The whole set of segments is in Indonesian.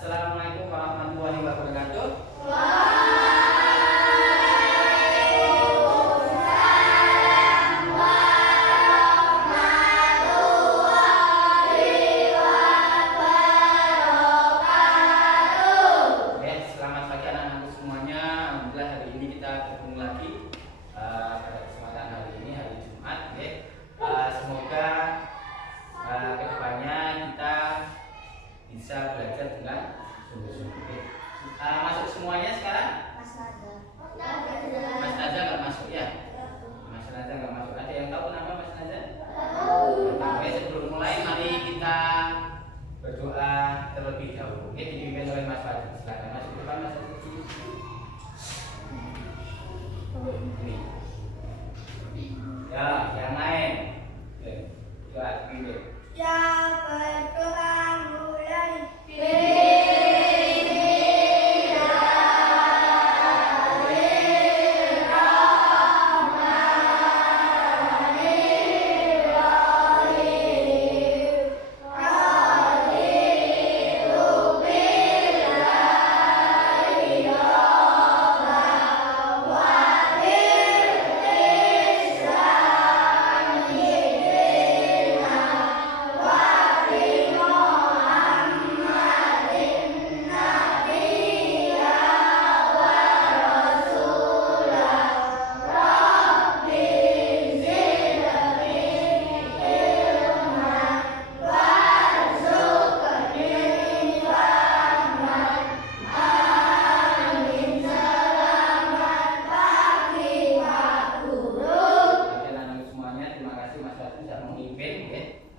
Assalamualaikum warahmatullahi wabarakatuh. Selamat pagi anak-anakku semuanya. Alhamdulillah hari ini kita bertemu lagi pada kesempatan hari ini, hari Jumat. Semoga kedepannya kita bisa belajar dengan sungguh-sungguh. Masuk semuanya sekarang? Mas Naza nggak masuk ya? Mas Naza nggak masuk. Ada yang tahu kenapa Mas Naza? Oke, sebelum mulai mari kita berdoa terlebih dahulu. Oke, dipimpin oleh Mas Fadil. Silakan masuk depan Mas Fadil. Ini. Ya, yang lain. Oke, doa gini. Ya berdoa mulai.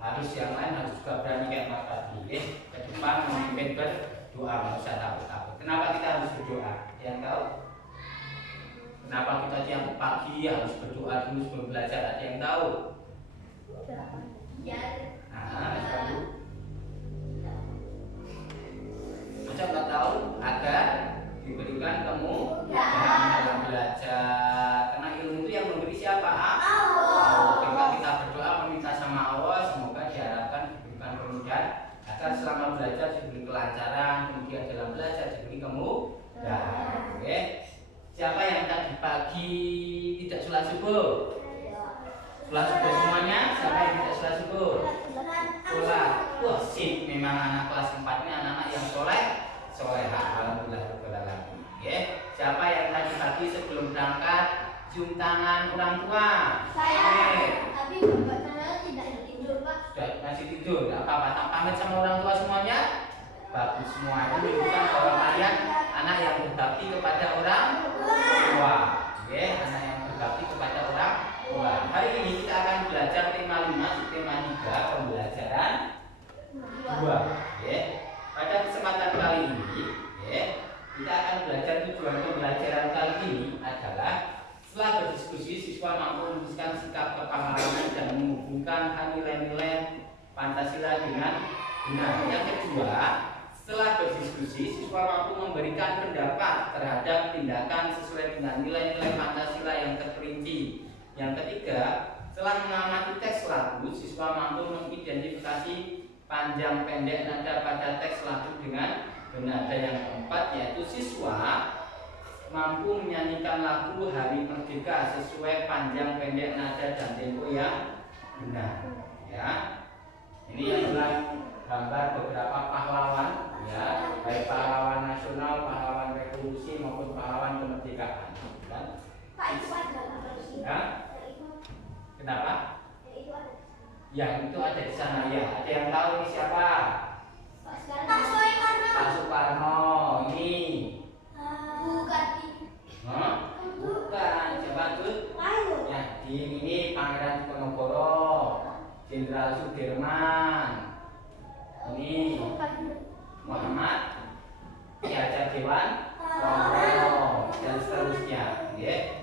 Harus yang lain harus juga berani kayak Mas Fadli, ke depan memimpin berdoa, nggak usah takut-takut. Kenapa kita harus berdoa? Yang tahu? Kenapa kita tiap pagi harus berdoa dulu sebelum belajar? Ada yang tahu? Mas Fadli. Masa nggak tahu? Agar diberikan kemudahan dalam belajar. Karena ilmu itu yang memberi siapa? Ketika kita berdoa meminta sama Allah, semoga diharapkan diberikan kemudahan agar selama belajar diberi kelancaran, kemudian dalam belajar diberi kemudahan. Oke. Siapa yang tadi pagi tidak sholat subuh? Sholat subuh semuanya? Siapa yang tidak sholat subuh? Sholat. Wah, sip, memang anak kelas 4 ini anak-anak yang soleh. Alhamdulillah. Oke. Siapa yang tadi pagi sebelum berangkat cium tangan orang tua? Tapi bapak saya tidak tidur, Pak. Masih tidur, nggak apa-apa. Pamit sama orang tua semuanya. Bagus semua. Itu menunjukkan bahwa kalian anak yang berbakti kepada orang tua. Oke, anak yang berbakti kepada orang tua. Hari ini kita akan belajar tema 5, tema 3, pembelajaran 2. Oke. Pada kesempatan kali ini, kita akan belajar tujuan pembelajaran kali ini adalah setelah berdiskusi, siswa mampu menuliskan sikap kepahlawanan dan menghubungkan nilai-nilai Pancasila dengan benar. Yang kedua, setelah berdiskusi, siswa mampu memberikan pendapat terhadap tindakan sesuai dengan nilai-nilai Pancasila yang terperinci. Yang ketiga, setelah mengamati teks lagu, siswa mampu mengidentifikasi panjang pendek nada pada teks lagu dengan benar. Dan yang keempat, yaitu siswa mampu menyanyikan lagu Hari Merdeka sesuai panjang pendek nada dan tempo yang benar. Ya, ini adalah gambar beberapa pahlawan, ya, baik pahlawan nasional, pahlawan revolusi maupun pahlawan kemerdekaan. Kan? Pak, itu ada harusnya. Ya? Kenapa? Yang itu ada di sana ya. Ada yang tahu ini siapa? Pak Soekarno. Pak Soekarno. Ini. Bukan. Bukan. Siapa tuh? Ya, ini Pangeran Diponegoro, Jenderal Sudirman. Ini Muhammad Ki Hajar Dewantara dan seterusnya.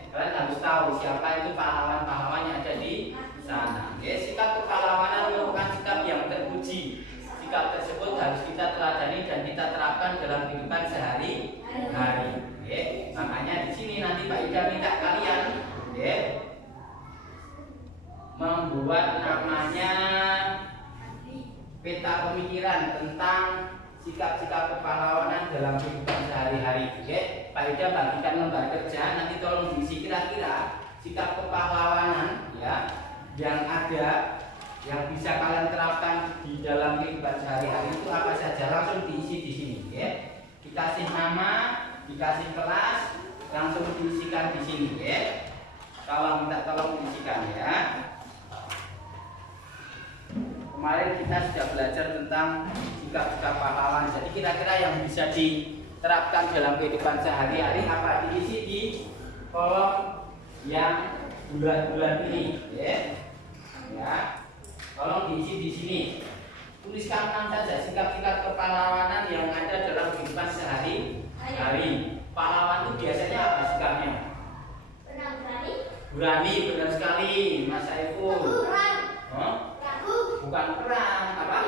Kalian harus tahu siapa itu pahlawan-pahlawan yang ada di sana. Sikap kepahlawanan merupakan sikap yang terpuji. Sikap tersebut harus kita teladani dan kita terapkan dalam kehidupan sehari-hari. Makanya di sini nanti Pak Ida minta kalian membuat namanya peta pemikiran tentang sikap-sikap kepahlawanan dalam kehidupan sehari-hari. Oke, faedah bagikan lembar kerja. Nanti tolong diisi kira-kira sikap kepahlawanan ya yang ada yang bisa kalian terapkan di dalam kehidupan sehari-hari itu apa saja. Langsung diisi di sini. Oke, dikasih nama, dikasih kelas, langsung diisikan di sini. Oke, kalau minta tolong diisikan ya. Kemarin kita sudah belajar tentang sikap-sikap pahlawan. Jadi kira-kira yang bisa diterapkan dalam kehidupan sehari-hari apa, diisi di kolom yang bulan-bulan ini, ya. Tolong diisi di sini. Tuliskan 6 saja sikap-sikap kepahlawanan yang ada dalam kehidupan sehari-hari. Pahlawan itu biasanya apa sikapnya? Berani, benar sekali, Mas Saiful. Bukan perang, apa?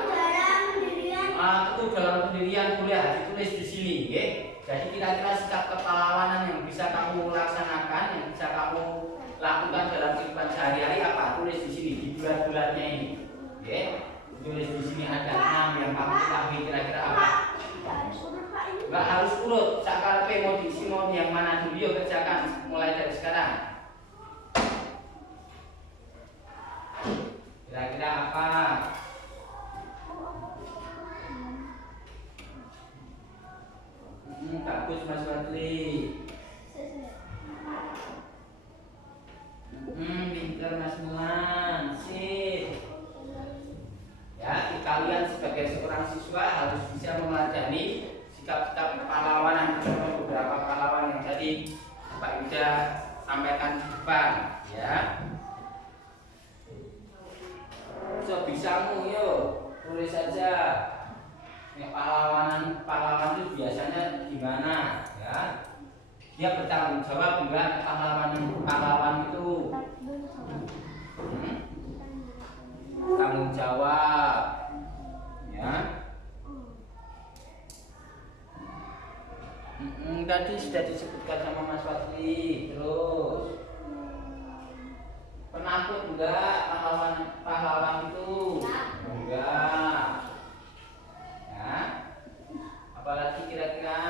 Itu dalam pendirian kuliah ditulis di sini, ya. Jadi kira-kira sikap kepahlawanan yang bisa kamu laksanakan, yang bisa kamu lakukan dalam kehidupan sehari-hari apa? Tulis di sini di bulan-bulannya ini, ya. Tulis di sini ada 6 yang kamu ketahui kira-kira apa? Nggak harus urut. Sakarpe mau diisi mau yang mana dulu, yuk kerjakan mulai dari sekarang. Kira-kira apa? Bagus Mas Wadli. Pintar Mas Mulan. Sip. Ya, kalian sebagai seorang siswa harus bisa memadani sikap-sikap pahlawanan. Beberapa pahlawan yang tadi Pak Yuda sampaikan di depan, ya. So bisamu yuk tulis saja. Pahlawan itu biasanya gimana, ya? Dia bertanggung jawab enggak pahlawan itu? Tanggung jawab, ya. Tadi sudah disebutkan sama Mas Fadli. Terus penakut enggak pahlawan itu? Enggak. Ya. Apalagi kira-kira?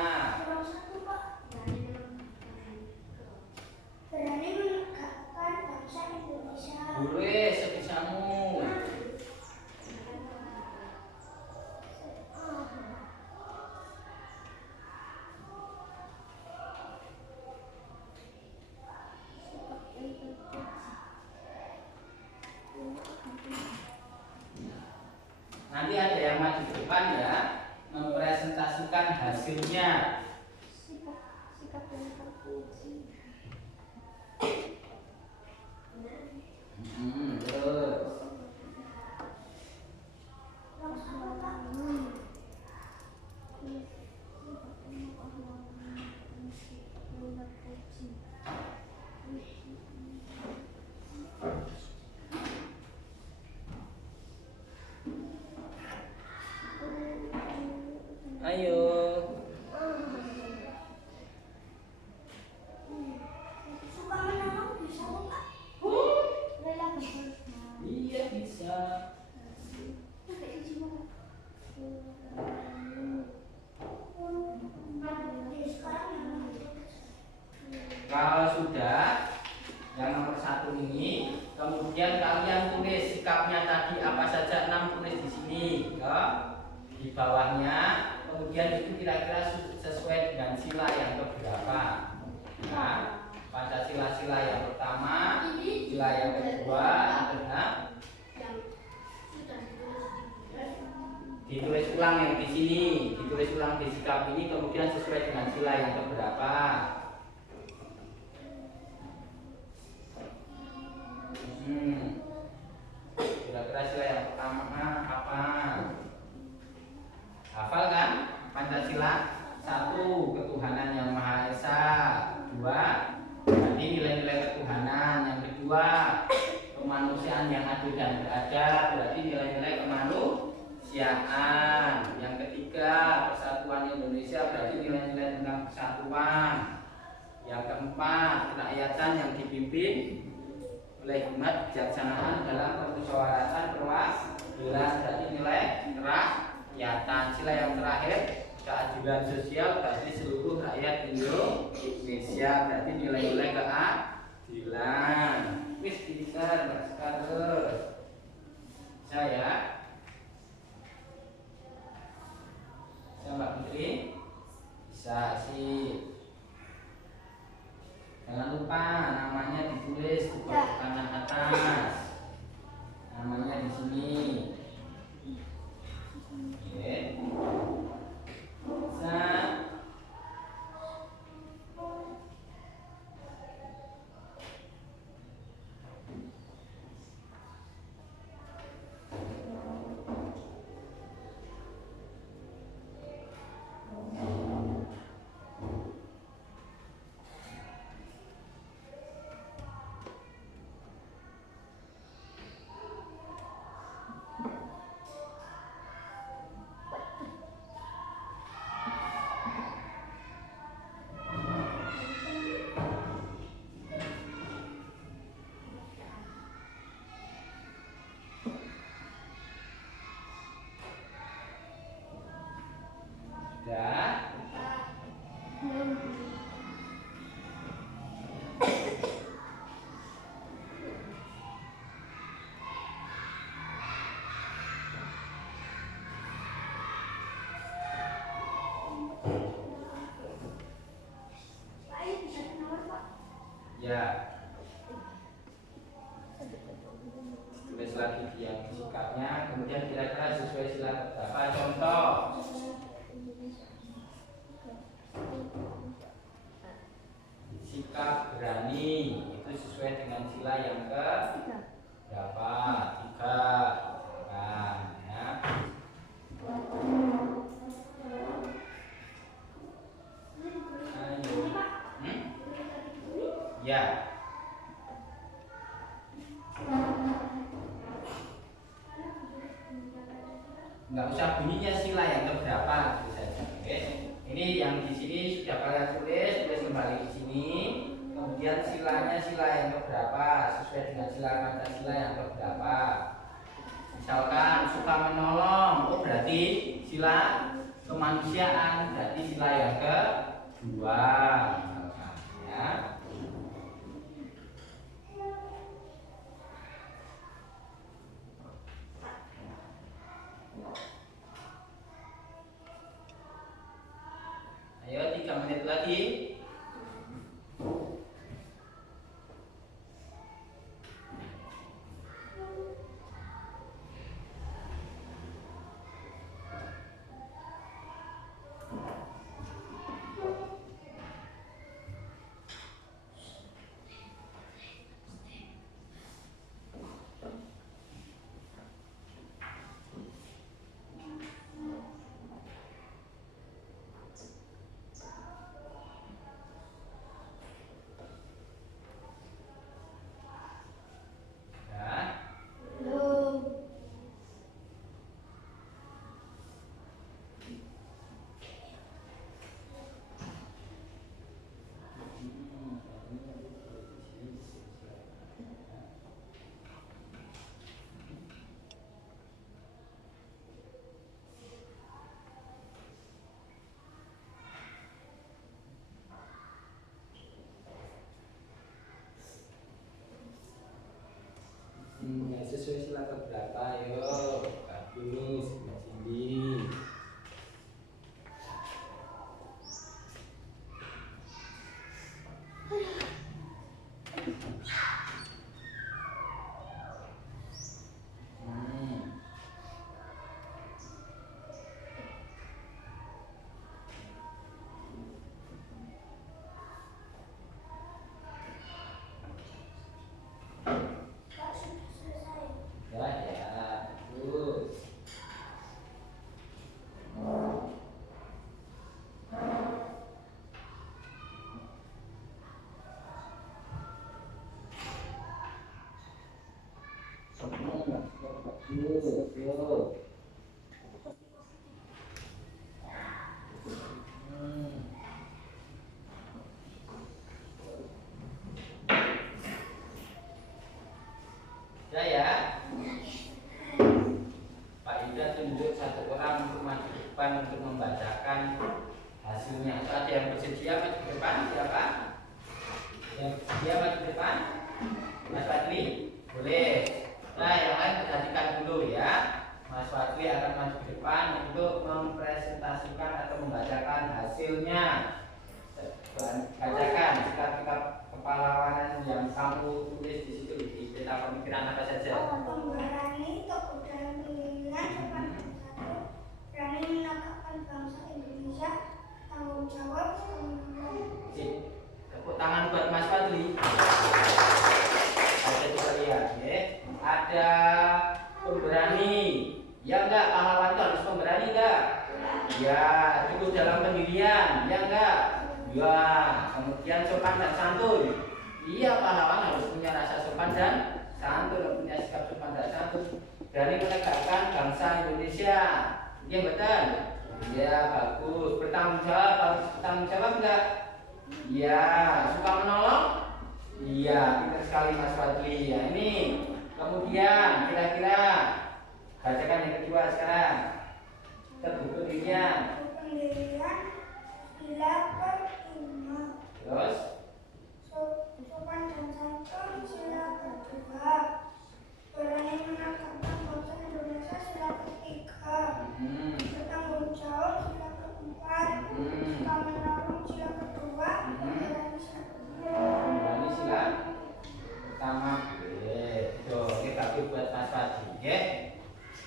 Berani menegakkan bangsa Indonesia. Boleh sebisamu. Nanti ada yang maju ke depan ya, mempresentasikan hasilnya. Sikap yang terpuji. Terus ayo. Suka menanam bisa Pak? Rela betul. Iya bisa. Kalau sudah yang nomor 1 ini, kemudian kalian tulis sikapnya tadi apa saja, 6 tulis di sini, ya, di bawahnya. Kemudian itu kira-kira sesuai dengan sila yang keberapa. Nah, Pancasila yang pertama, sila yang kedua adalah ditulis ulang yang di sini, ditulis ulang di sikap ini, kemudian sesuai dengan sila yang keberapa. Kira-kira sila yang pertama apa? Hafal kan? Pancasila 1. Ketuhanan yang Maha Esa. 2. Berarti nilai-nilai ketuhanan. Yang kedua, kemanusiaan yang adil dan beradab. Berarti nilai-nilai kemanusiaan. Yang ketiga, persatuan Indonesia. Berarti nilai-nilai tentang persatuan. Yang keempat, kerakyatan yang dipimpin oleh hikmat kebijaksanaan dalam permusyawaratan perwakilan. Berarti nilai kerakyatan. Sila yang terakhir, keadilan sosial bagi seluruh rakyat Indonesia. Berarti nilai-nilai keadilan. Wis pinter, Mbak Sekar terus. Bisa ya? Bisa Mbak Putri? Bisa sih. Jangan lupa namanya ditulis di kanan atas. Namanya di sini. Oke. Bisa. Sudah. Ya. Tulis lagi yang sikapnya, kemudian kira-kira sesuai sila berapa contoh. Sikap berani itu sesuai dengan sila yang ke berapa? 3. Nah, ya. Ayo. Ya. Nggak usah bunyinya sila yang keberapa gitu saja. Oke. Ini yang di sini sudah kalian tulis kembali di sini. Kemudian silanya sila yang keberapa sesuai dengan sila Pancasila yang keberapa. Misalkan suka menolong, oh berarti sila kemanusiaan, berarti sila yang kedua. Misalkan, ya. Ayo 3 menit lagi. Sesuai sila keberapa, yuk bagus sebelah sini. Ya, Pak Ida tunjuk 1 orang untuk hasilnya. So, ada yang bersedia maju ke depan? Siapa? Yang bersedia maju ke depan? Mas Fadli, boleh. Nah, yang lain perhatikan dulu ya. Mas Fadli akan maju ke depan untuk mempresentasikan atau membacakan hasilnya. Bacakan sikap-sikap kepahlawanan yang kamu tulis di situ di peta pemikiran apa saja. Pemberani, kemudian pilihan, sopan dan satu, berani menegakkan bangsa Indonesia, tanggung jawab, Sip. Tepuk tangan buat Mas Fadli. Ada kita lihat, ya. Ada pemberani. Ya enggak, pahlawan itu harus pemberani enggak? Ya, cukup dalam pendirian. Ya enggak? Ya, kemudian sopan dan santun. Iya, pahlawan harus punya rasa sopan dan santun, punya sikap sopan dan santun. Berani menegakkan bangsa Indonesia. Iya betul. Iya bagus. Bertanggung jawab, harus bertanggung jawab enggak? Iya. Suka menolong? Iya. Pintar sekali Mas Fadli. Ya ini. Kemudian kira-kira bacakan yang kedua sekarang. Terbuka dirinya. pendirian, sila kelima, Terus. sopan dan santun, sila kedua, berani menegakkan bangsa Indonesia, sila ketiga, bertanggung jawab, sila keempat, suka menolong, sila kedua, berani sila kedua. Ini sila pertama. Oke, bagus buat Mas Fadli. Oke.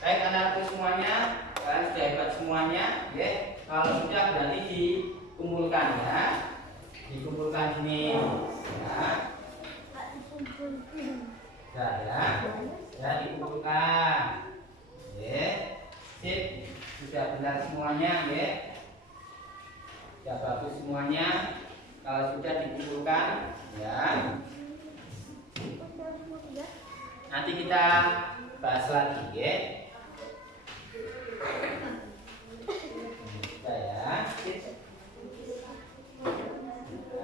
Baik anak-anakku semuanya, kalian sudah hebat semuanya. Oke. Kalau sudah berarti dikumpulkan ya. Dikumpulkan ini. Ya. Ya dikumpulkan. Oke. Sip. Sudah benar semuanya, ya. Ya bagus semuanya. Kalau sudah dikumpulkan, ya. Nanti kita bahas lagi, ya. Kita ya.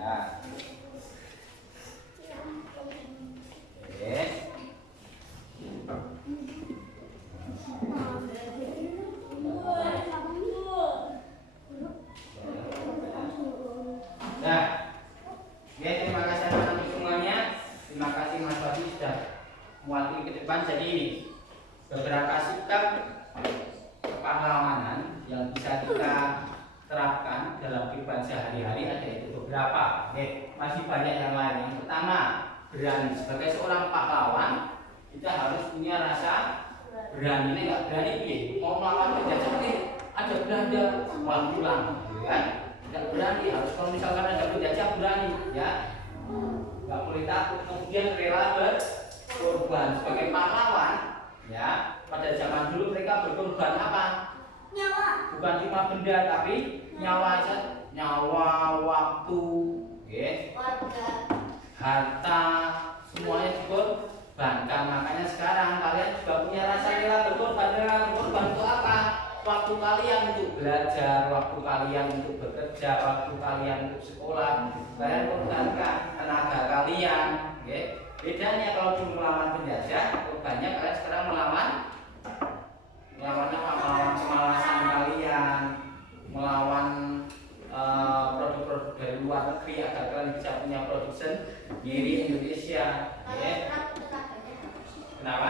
Ya. Oke. Nah, ya terima kasih anak-anak semuanya. Terima kasih Mas Fadli sudah mewakili ke depan. Jadi beberapa sikap kepahlawanan yang bisa kita terapkan dalam kehidupan sehari-hari ada itu beberapa. Masih banyak yang lain. Yang pertama, berani. Sebagai seorang pahlawan, kita harus punya rasa berani. Ini nggak berani, mau melawan penjajah ini ada Belanda, malah pulang, gitu kan? Tidak berani. Harus kalau misalkan ada penjajah berani, ya. Nggak boleh takut. Kemudian rela berkorban sebagai pahlawan, ya. Pada zaman dulu mereka berkorban apa? Nyawa. Bukan cuma benda tapi nyawa aja, nyawa, waktu, harta, semuanya dikorbankan. Makanya sekarang kalian juga punya rasa rela berkorban. Rela berkorban untuk apa? Waktu kalian untuk belajar, waktu kalian untuk bekerja, waktu kalian untuk sekolah, kalian korbankan tenaga kalian. Bedanya kalau dulu melawan penjajah, korbannya kalian sekarang melawan kemalasan kalian, melawan produk-produk dari luar negeri agar kalian bisa punya produk sendiri Indonesia. Kenapa?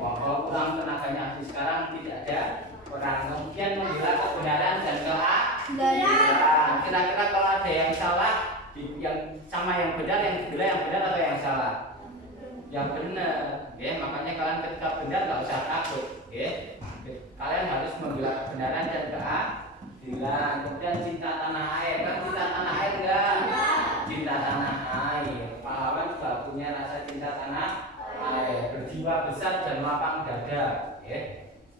Kalau kurang tenaganya sekarang tidak ada orang. Kemudian membela kebenaran dan keadilan. Kira-kira kalau ada yang salah, yang sama yang benar, yang dibela yang benar atau yang salah? Yang benar, makanya kalian ketika benar nggak usah takut, kalian harus membela kebenaran dan keadilan. Kemudian cinta tanah air, kan cinta tanah air enggak? Cinta tanah air. Pahlawan juga punya rasa cinta tanah air, berjiwa besar dan lapang dada,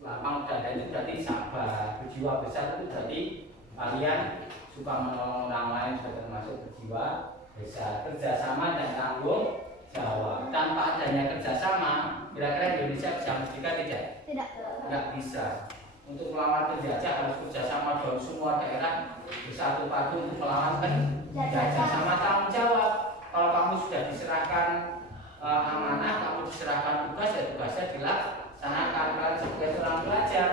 lapang dada itu berarti sabar, berjiwa besar itu berarti kalian suka menolong orang lain, sudah termasuk berjiwa besar, kerjasama dan tanggung jawab. Tanpa adanya kerjasama, kira-kira Indonesia bisa merdeka tidak? Tidak. Tidak bisa. Untuk melawan penjajah harus kerjasama dari semua daerah bersatu padu untuk melawan penjajah sama tanggung jawab. Kalau kamu sudah diserahkan amanah, kamu diserahkan tugas, ya tugasnya dilaksanakan. Kalau sebagai seorang pelajar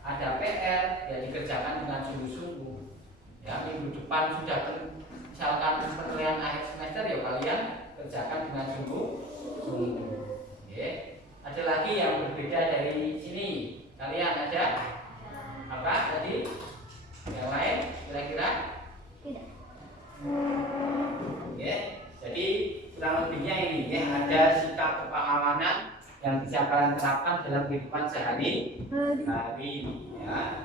ada PR, ya dikerjakan dengan sungguh-sungguh. depan sudah misalkan penilaian akhir semester ya kalian kerjakan dengan sungguh-sungguh. Ada lagi yang berbeda dari sini. Kalian ada apa tadi? Yang lain kira-kira? Tidak. Jadi kurang lebihnya ini ya, ada sikap kepahlawanan yang bisa kalian terapkan dalam kehidupan sehari-hari ya.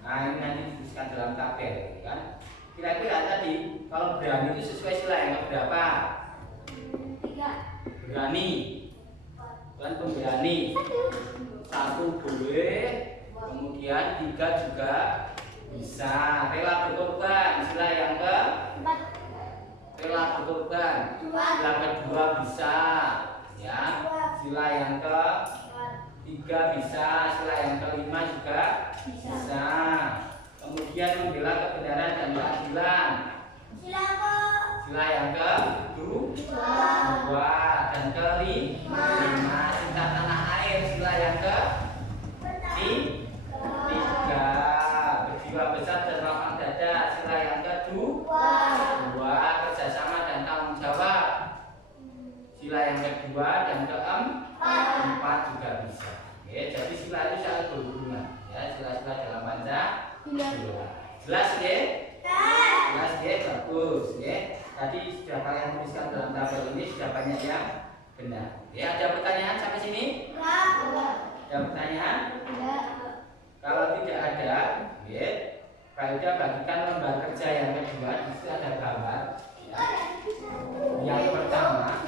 Nah ini nanti dituliskan dalam tabel kan. Kira-kira tadi kalau berani itu sesuai sila yang berapa? 3. Berani. Kalian pemberani. 1 boleh, kemudian 3 juga bisa. Rela berkorban, sila yang ke 4. rela berkorban. Sila kedua bisa ya. Sila yang ke 3 bisa, sila yang kelima juga bisa. Kemudian membela kebenaran dan keadilan. Sila yang ke 2 dan kelima. Cinta tanah air, sila yang ke 3. Berjiwa besar dan lapang dada, sila yang ke 2. Kerjasama dan tanggung jawab, sila yang kedua dan keempat juga bisa. Jadi sila itu sangat berhubungan ya, sila-sila dalam Pancasila. Jelas ya? Jelas ya, bagus ya. Tadi sudah kalian tuliskan dalam tabel ini, sudah banyak yang benar. Ya, ada pertanyaan sampai sini? Ada pertanyaan? Kalau tidak ada, ya, Kaidah bagikan lembar kerja yang kedua. Di situ ada gambar. Ya. Yang pertama,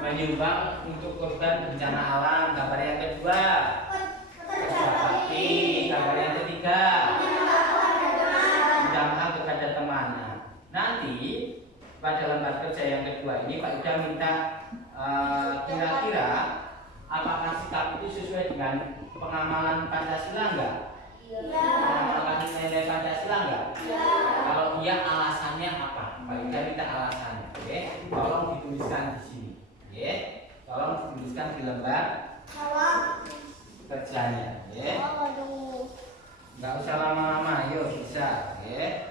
menyumbang untuk korban bencana alam. Gambar yang kedua, kerja bakti. Gambar yang ketiga, minta maaf kepada teman. Nanti pada lembar kerja yang kedua ini Pak Ida minta kira-kira apakah sikap itu sesuai dengan pengamalan Pancasila enggak? Pengamalan nilai Pancasila enggak? Kalau iya, alasannya apa? Pak Ida minta alasannya. Oke, tolong dituliskan di sini. Oke, tolong dituliskan di lembar kerjanya. Oke, nggak usah lama-lama, yuk bisa. Oke,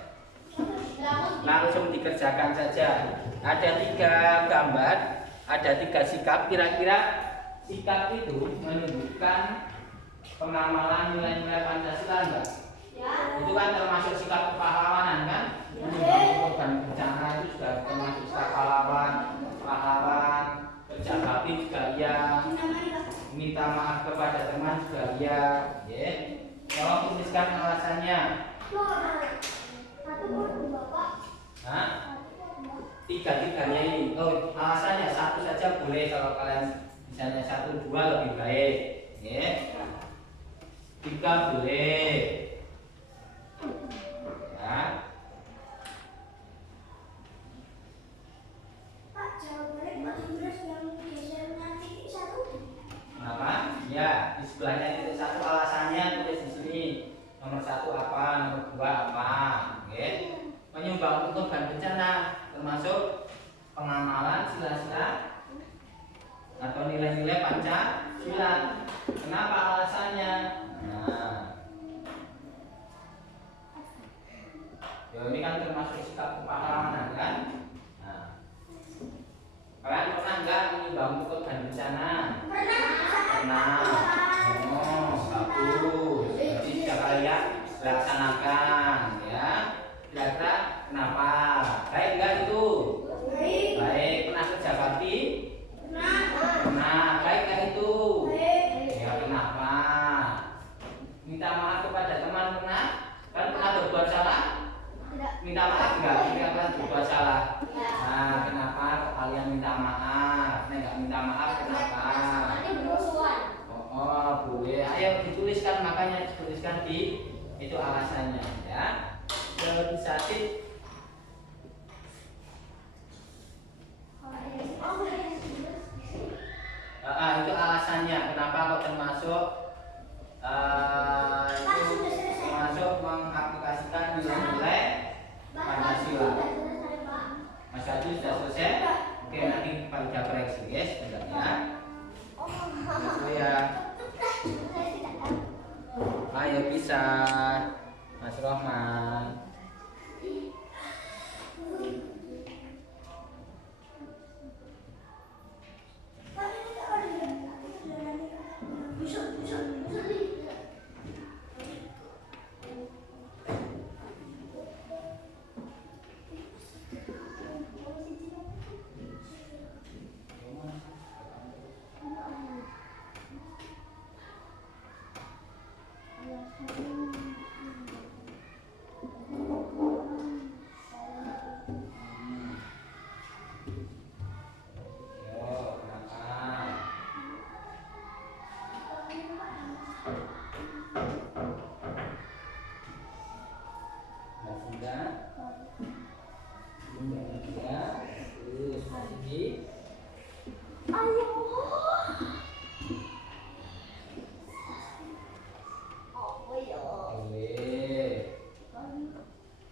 langsung dikerjakan saja. Ada 3 gambar, ada 3 sikap. Kira-kira sikap itu menunjukkan pengamalan nilai-nilai Pancasila enggak? Itu kan termasuk sikap kepahlawanan kan? Menyumbang korban bencana itu sudah termasuk sikap pahlawan. Kerja bakti juga iya. Minta maaf kepada teman juga iya. Tolong tuliskan alasannya. Hah? 3-3-nya ini. Oh, alasannya 1 saja boleh kalau kalian misalnya 1, 2 lebih baik. 3 boleh. Ya. Pak, jawabannya Pak Indra yang gesernya titik 1. Kenapa? Ya, di sebelahnya titik 1 alasannya tulis di sini. Nomor 1 apa, nomor 2 apa. Oke. Menyumbang untuk korban bencana termasuk pengamalan sila-sila atau nilai-nilai Pancasila. Kenapa alasannya? Nah, ya ini kan termasuk sikap kepahlawanan kan? Nah, kalian pernah nggak menyumbang untuk korban bencana? Pernah. Oh, bagus. Jadi sudah kalian laksanakan ya. Kira-kira kenapa? Baik nggak itu? Baik. Pernah kerja bakti? Pernah. Baik nggak itu? Ya, kenapa? Minta maaf kepada teman pernah? Kan pernah berbuat salah? Minta maaf nggak? Ketika kalian berbuat salah? Nah, kenapa kalian minta maaf? Nggak minta maaf kenapa? Oh, boleh. Ayo dituliskan, makanya dituliskan di itu alasannya ya. Inisiatif. Itu alasannya kenapa kok termasuk itu termasuk mengaplikasikan nilai-nilai Pancasila. Mas Adi sudah selesai? Oke, nanti Pak Ida koreksi guys, bentar ya. Ya. Ayo bisa. Mas Rohman.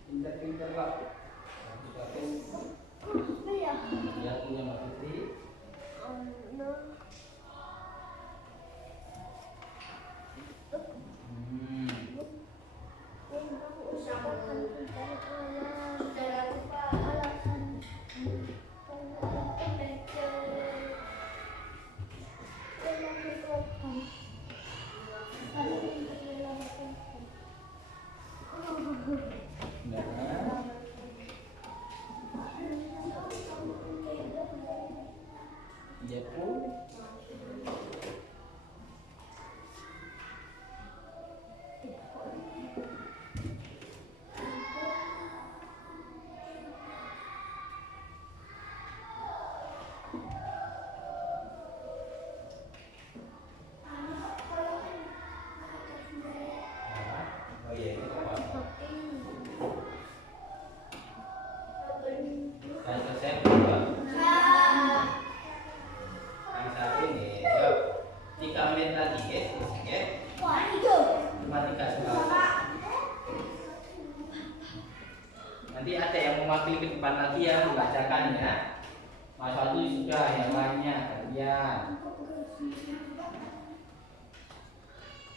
Pinter-pinter kok. Ya punya Mbak Putri. Iya Bu. Oh iya itu apa? Saya selesai belum? Yang satu nih, yuk 3 menit lagi ya, oke? Cuma 3 soal. Nanti ada yang mewakili ke depan lagi ya, membacakan ya. Mas Wadi sudah, yang lainnya kalian.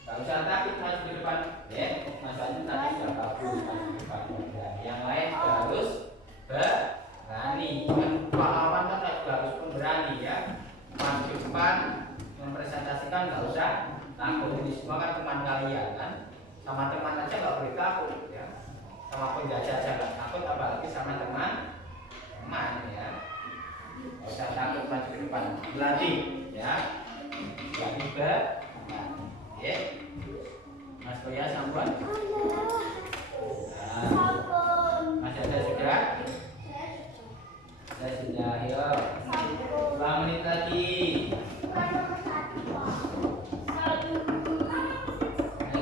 Gak usah takut maju ke depan, ya. Mas Wadi tadi sudah bagus maju ke depan. Yang lain juga harus berani. Kan pahlawan kan juga harus pemberani ya. Maju ke depan, mempresentasikan nggak usah takut. Ini semua kan teman kalian kan. Sama teman aja nggak boleh takut ya. Sama penjajah aja nggak takut, apalagi sama teman ya. Nggak usah takut maju ke depan. Berlatih ya. Berlatih ya. Mas Koya sambut. Mas Ada sudah? Saya sudah. Yuk. 2 menit lagi.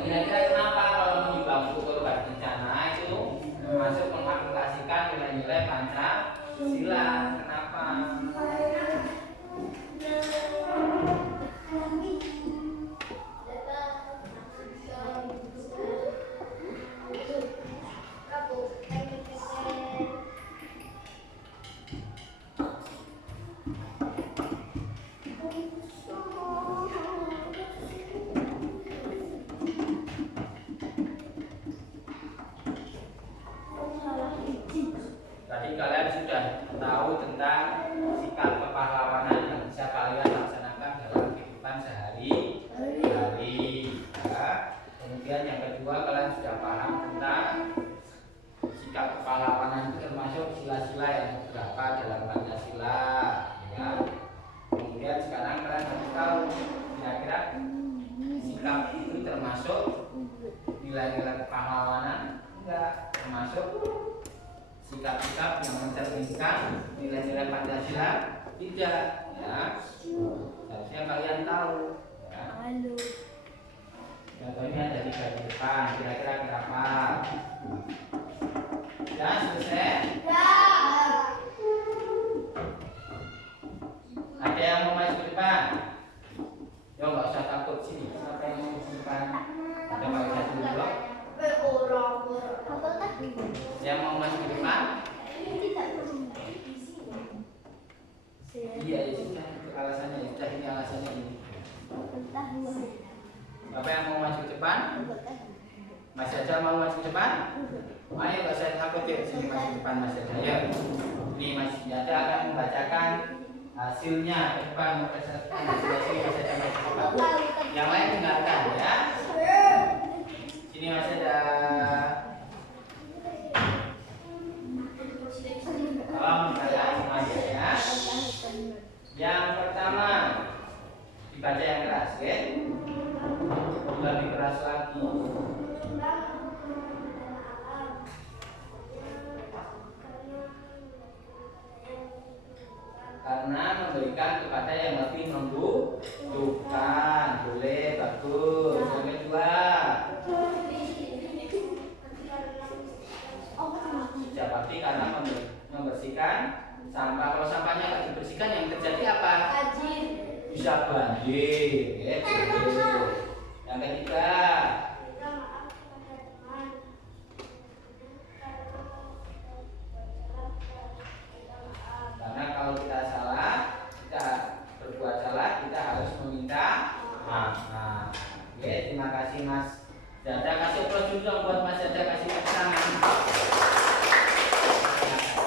Kira-kira kenapa kalau menimbang struktur berencana itu termasuk mengaplikasikan nilai-nilai Pancasila? Kenapa? Tadi kalian sudah tahu tentang sikap kepahlawanan yang bisa kalian laksanakan dalam kehidupan sehari-hari. Ya. Kemudian yang kedua, kalian sudah paham tentang sikap kepahlawanan itu termasuk sila-sila yang beberapa dalam Pancasila. Ya. Kemudian sekarang kalian harus tahu kira-kira sikap itu termasuk nilai-nilai kepahlawanan? Enggak, termasuk sikap-sikap yang mencerminkan nilai-nilai Pancasila? Tidak ya. Harusnya kalian tahu ya. Contohnya ada 3 di depan, kira-kira kenapa? Ya selesai? Ada yang mau maju ke depan? Yo nggak usah takut, sini. Siapa yang mau ke depan? Ada pakai satu dulu. Yang mau maju ke depan? Iya, ya sudah, itu alasannya, ya sudah, ini alasannya ini. Bapak yang mau maju ke depan? Mas Jaja mau maju ke depan? Ayo, gak usah takut ya, sini maju ke depan Mas Jaja. Ayo. Ini Mas Jaja akan membacakan hasilnya ke depan. Mas Jaja maju ke depan. Yang lain dengarkan ya. Sini Mas Jaja. Tolong dengarkan semuanya ya. Yang pertama dibaca yang keras, ya. Lebih keras lagi. Karena memberikan kepada yang lebih membutuhkan. Boleh, bagus. Yang kedua, kerja bakti karena membersihkan sampah. Kalau sampahnya nggak dibersihkan, yang terjadi apa? Bisa banjir. Ya, yang ketiga, karena kalau kita salah, kita berbuat salah, kita harus meminta maaf. Oke, terima kasih Mas Jaja. Kasih aplaus juga buat Mas Jaja, kasih tepuk tangan.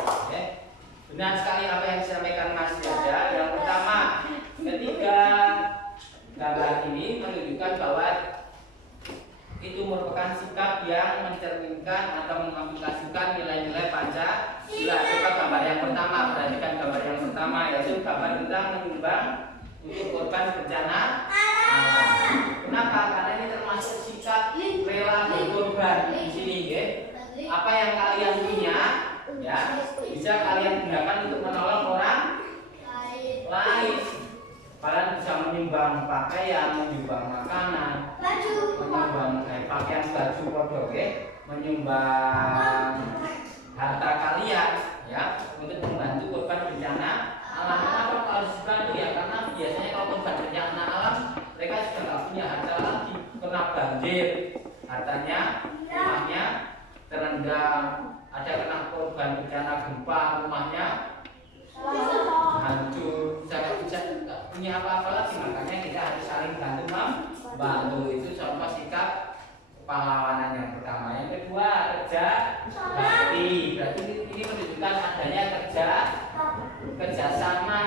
Oke, benar sekali apa yang disampaikan Mas Jaja. Yang pertama, ketiga, gambar ini menunjukkan bahwa itu merupakan sikap yang mencerminkan atau mengaplikasikan nilai-nilai Pancasila. Coba gambar yang pertama, perhatikan gambar yang pertama, yaitu gambar tentang menyumbang untuk korban bencana alam. Kenapa? Karena ini termasuk sikap rela berkorban di sini, ya. Apa yang kalian punya, ya, bisa kalian gunakan untuk menolong orang lain. Kalian bisa menyumbang pakaian, menyumbang makanan, menyumbang pakaian, baju, produk, menyumbang harta kalian, ya, untuk membantu korban bencana alam. Kenapa harus dibantu, ya? Karena biasanya kalau korban bencana alam, mereka sudah nggak punya harta lagi, kena banjir, hartanya, rumahnya terendam, ada kena korban bencana gempa, rumahnya hancur, saya tidak punya apa-apa lagi. Makanya kita harus saling bantu. Itu contoh sikap pahlawanan yang pertama. Yang kedua, kerja bakti. Berarti ini menunjukkan adanya kerjasama.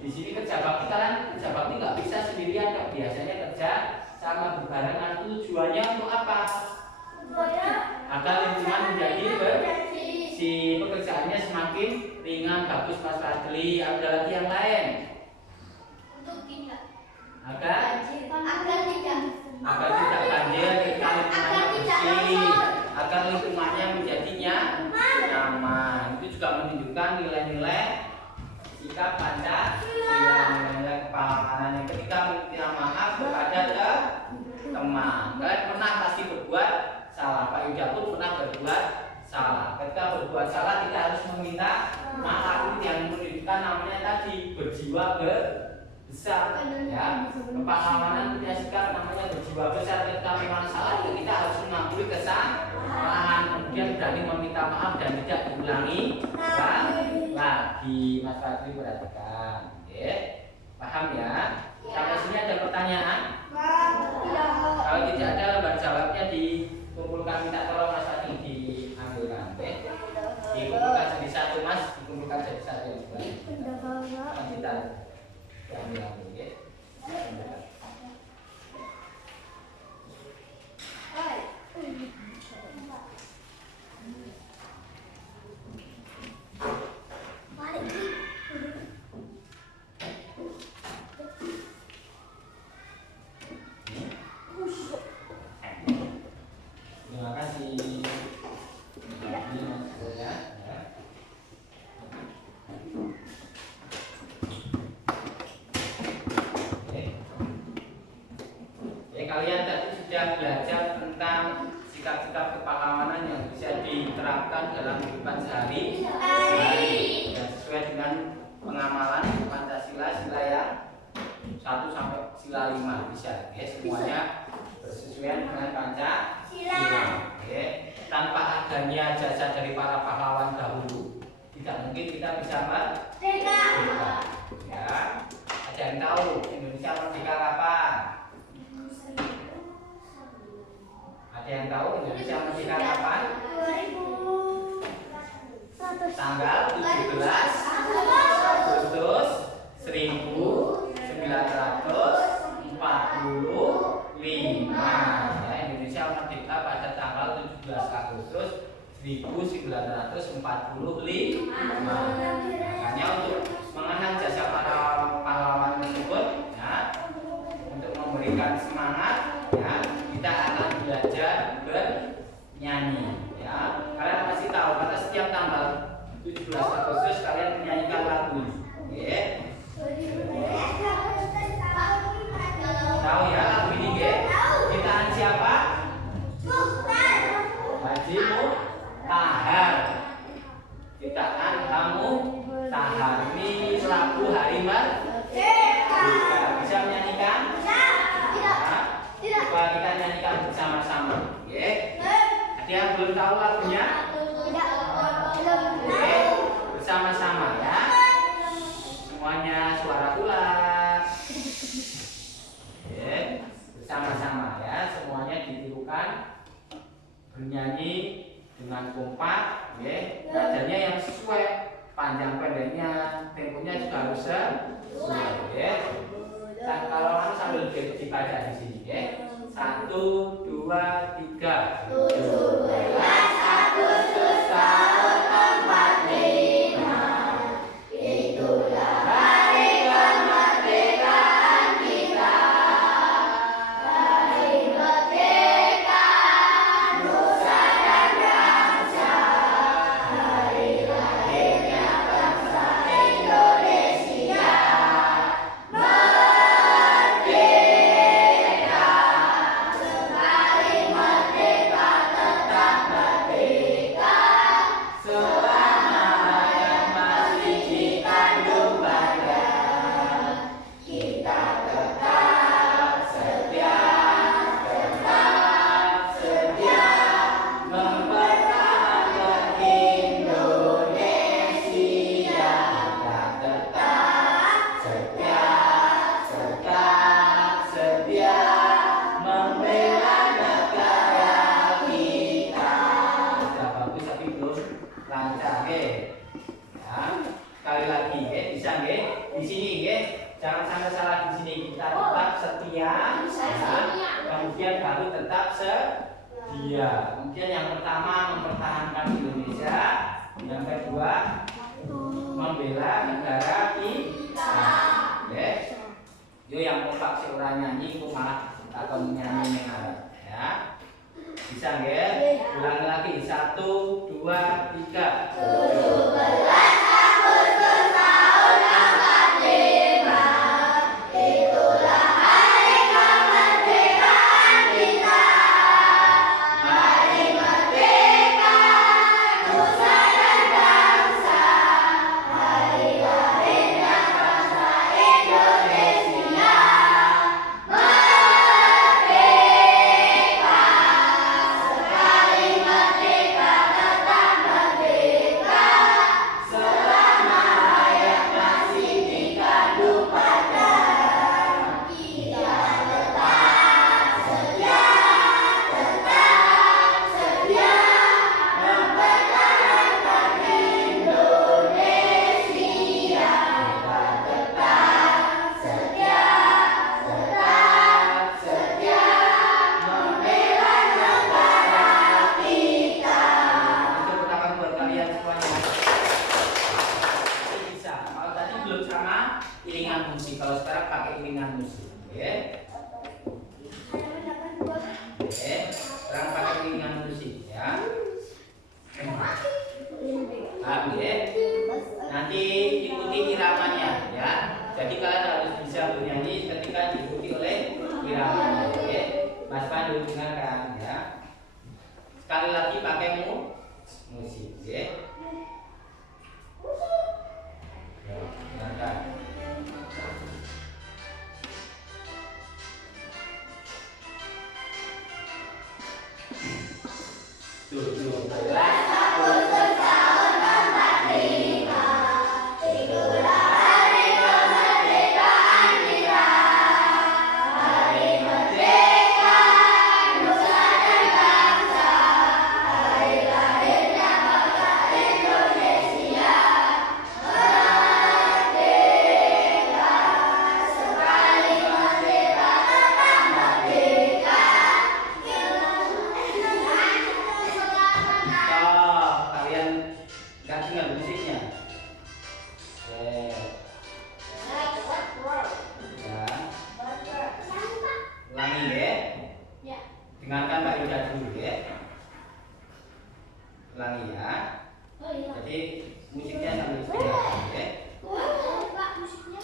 Di sini kerja bakti, kalian kerja bakti nggak bisa sendirian, nggak. Biasanya kerja sama berbarengan. Tujuannya untuk apa? Agar lingkungan menjadi si pekerjaannya semakin ringan, bagus, Mas Fadli. Ada lagi yang lain? Agar tidak banjir, ketika lingkungannya bersih, agar lingkungannya menjadinya nyaman. Itu juga menunjukkan nilai-nilai sikap Pancasila, nilai-nilai kepahlawanan. Ketika meminta maaf kepada teman. Kalian pernah pasti berbuat salah. Pak Yuda pun pernah berbuat salah. Ketika berbuat salah, kita harus meminta maaf. Itu yang menunjukkan namanya tadi berjiwa besar, ya. Kepahlawanan punya sikap namanya berjiwa besar. Ketika memang salah, ya kita harus mengakui kesalahan, kemudian berani meminta maaf dan tidak diulangi lagi. Mas Fadli perhatikan, oke? Paham ya? Sampai sini ada pertanyaan? Kalau tidak ada, lembar jawabnya dikumpulkan. Minta tolong Mas Fadli diambilkan, oke? Dikumpulkan jadi satu, Mas. Dikumpulkan jadi satu yang sebenarnya. Kita ambil, oke? Terima kasih. Kalian tadi sudah belajar tentang sikap-sikap kepahlawanan yang bisa diterapkan dalam kehidupan sehari-hari dan sesuai dengan pengamalan Pancasila, sila yang 1 sampai sila 5 bisa, ya, semuanya bersesuaian dengan Pancasila. Ya. Tanpa adanya jasa dari para pahlawan dahulu, tidak mungkin kita bisa merdeka. Ya, ada yang tahu Indonesia merdeka kapan? yang tahu Indonesia merdeka kapan? 2100. Tanggal 17 Agustus 1945. Ya, Indonesia merdeka pada tanggal 17 Agustus 1945. Makanya untuk mengenang jasa para pahlawan tersebut, ya, untuk memberikan semangat, ya, kita akan belajar bernyanyi. Ya, kalian pasti tahu pada setiap tanggal 17 Agustus kalian menyanyikan lagu. Oke. Tahu ya lagu ini, ya? Ciptaan siapa? Haji Mutahar. Ciptaan kamu Tahar. Ini lagu hari merdeka. Bisa menyanyikan? Coba kita nyanyikan bersama-sama. Oke. Ada yang belum tahu lagunya? Oke. Bersama-sama ya. Semuanya suara ulang. Oke. Bersama-sama ya. Semuanya ditirukan. Bernyanyi dengan kompak, ya. Nadanya yang sesuai, panjang pendeknya, temponya juga harus sesuai, ya. Dan kalau sambil dibaca di sini, ya. 1, 2, 3. 17 Agustus tahun 45. Itulah hari kemerdekaan kita. Hari merdeka nusa dan bangsa. Hari lahirnya bangsa Indonesia. Merdeka, sekali merdeka tetap merdeka. Selama hayat masih dikandung badan, kita tetap setia mempertahankan Indonesia. Kita tetap setia membela negara kita. Sudah bagus tapi belum lancar, ya. Sekali lagi, ya. Bisa, ya. Di sini, ya. Jangan sampai salah di sini. Kita tetap setia, ya. Kemudian baru tetap setia. Kemudian yang pertama mempertahankan Indonesia, yang kedua membela negara kita. Ya. Yo yang kompak si orang nyanyi, kok malah atau menyanyi mengarah, ya. Bisa, ya. Ulangi lagi. 1, 2, 3. 17 Agustus tahun 45. Itulah hari kemerdekaan kita. Hari merdeka nusa dan bangsa. Hari lahirnya bangsa Indonesia. Merdeka, sekali merdeka tetap merdeka. Selama hayat masih dikandung badan, kita tetap setia mempertahankan Indonesia. Kita tetap setia membela negara kita. Tepuk tangan buat kalian semuanya. Ini bisa. Kalau tadi belum sama iringan musik, kalau sekarang pakai iringan musik, ya. Oke, sekarang pakai iringan musik, ya. Paham, ya? Nanti ikuti iramanya, ya. Jadi kalian harus bisa bernyanyi ketika diikuti oleh iramanya, ya. Mas Pandu dengarkan, ya. Sekali lagi pakai musik, ya. Ya, dengarkan. 17 Agustus tahun 45. Itulah hari kemerdekaan kita. Hari merdeka nusa dan bangsa. Mbak Yuda dulu ya. Ulangi ya. Jadi musiknya sambil istirahat ya. Pak, musiknya.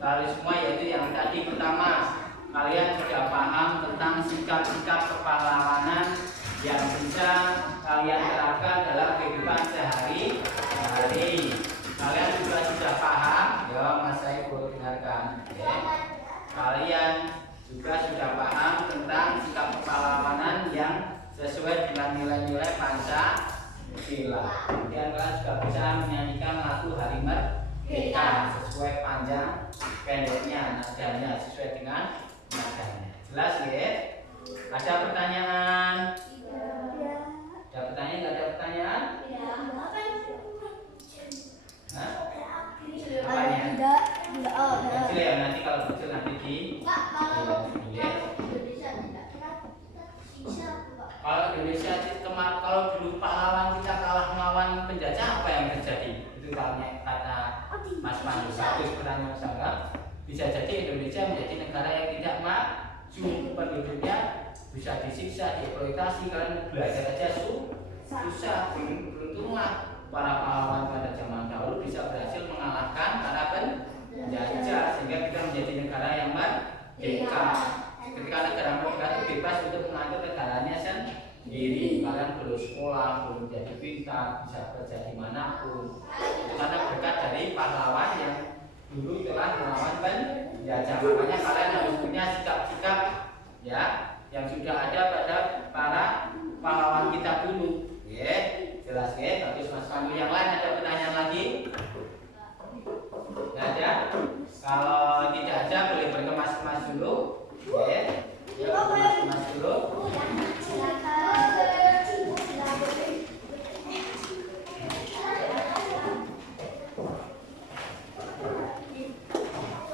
Lalu semua yaitu yang tadi pertama, kalian sudah paham tentang sikap-sikap kepahlawanan yang bisa kalian terapkan dalam kehidupan sehari-hari. Kalian juga sudah paham, ya Mas Saiful dengarkan. Kalian juga sudah paham tentang sikap kepahlawanan yang sesuai dengan nilai-nilai Pancasila. Kemudian kalian juga bisa menyanyikan lagu Hari Merdeka sesuai panjang pendeknya, nadanya sesuai dengan nadanya. Jelas ya? Ada pertanyaan? Ya. Ada pertanyaan? Nggak ada pertanyaan? Hah? Apanya? Kecil ya, nanti kalau kecil nanti di kalau Indonesia kalau dulu pahlawan kita kalah melawan penjajah, apa yang terjadi? Itu kata Mas Pandu. Bagus pertanyaan saya. Bisa jadi Indonesia menjadi negara yang tidak maju, penduduknya bisa disiksa, dieksploitasi, karena belajar aja susah. Beruntunglah para pahlawan pada zaman dahulu bisa berhasil mengalahkan para penjajah sehingga kita menjadi negara yang merdeka. Ketika negara merdeka itu bebas untuk mengatur negaranya sendiri. Kalian belum sekolah, belum jadi pintar, bisa kerja dimanapun. Itu karena berkat dari pahlawan yang dulu telah melawan penjajah. Makanya kalian harus punya sikap-sikap ya yang sudah ada pada para pahlawan kita dulu. Jelas ya? Bagus Mas Pandu. Yang lain ada pertanyaan lagi? Nggak ada? Kalau tidak ada boleh berkemas-kemas dulu. Berkemas-kemas dulu.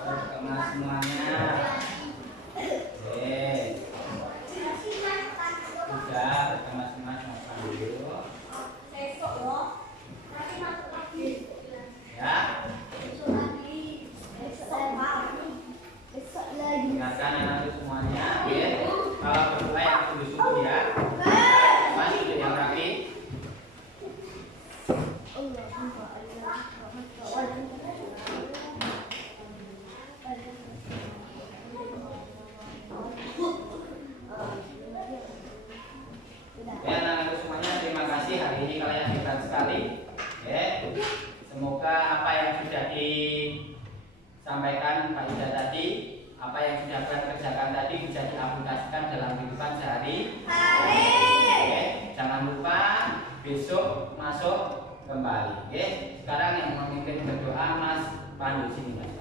Berkemas semuanya. Sudah berkemas-kemas Mas Pandu. Ingatkan anak semuanya, ya. Kalau berdoa yang sungguh-sungguh ya. Mas sudah yang rapi. Ya anak-anak semuanya, terima kasih hari ini kalian hebat sekali. Semoga apa yang sudah disampaikan Pak Yuda tadi, apa yang sudah kalian kerjakan tadi bisa diaplikasikan dalam kehidupan sehari-hari. Jangan lupa besok masuk kembali. Sekarang yang memimpin berdoa Mas Pandu sini Mas.